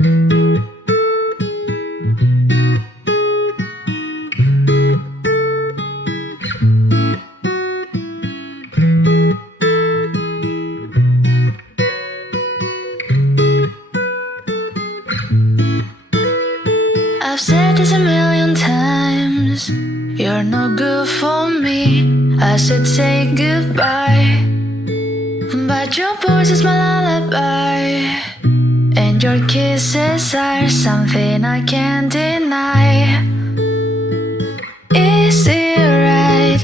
I've said this a million times, you're no good for me. I should say goodbye, but your voice is my lullaby, and your kisses are something I can't deny. Is it right?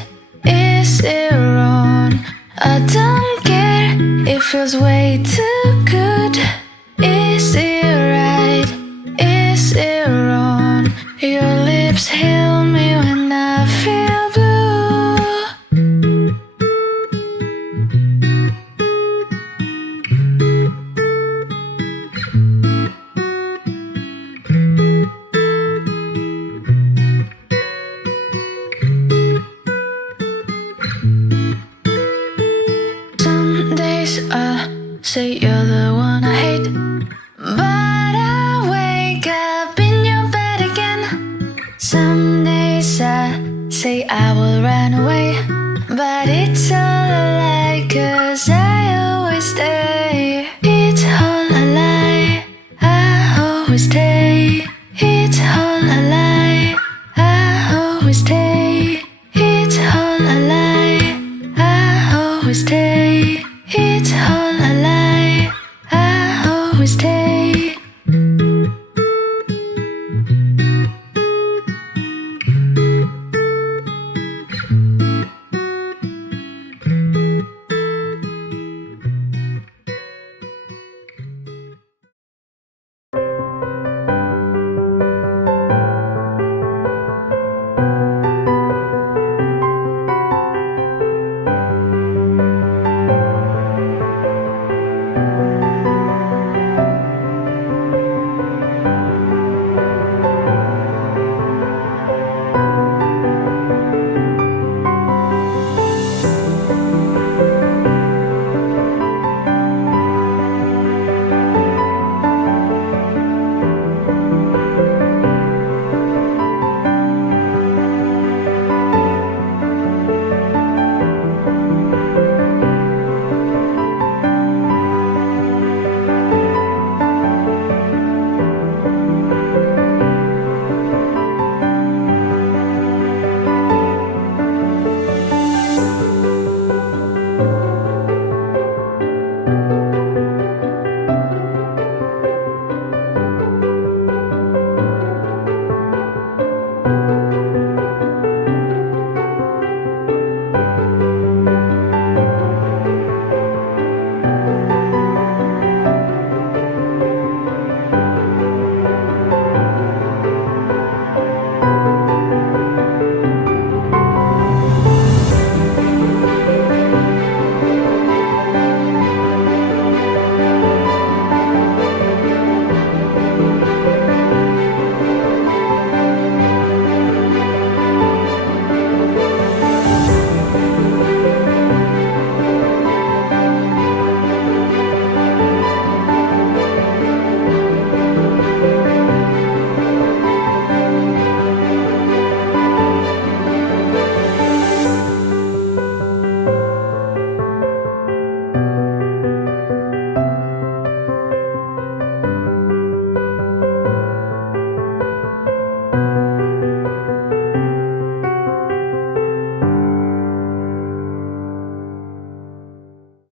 Is it wrong? I don't care, it feels way too good. Is it right? Is it wrong? Your lips heal me when I feel blue. Some days I say you're the one I hate, but I wake up in your bed again. Some days I say I will run away,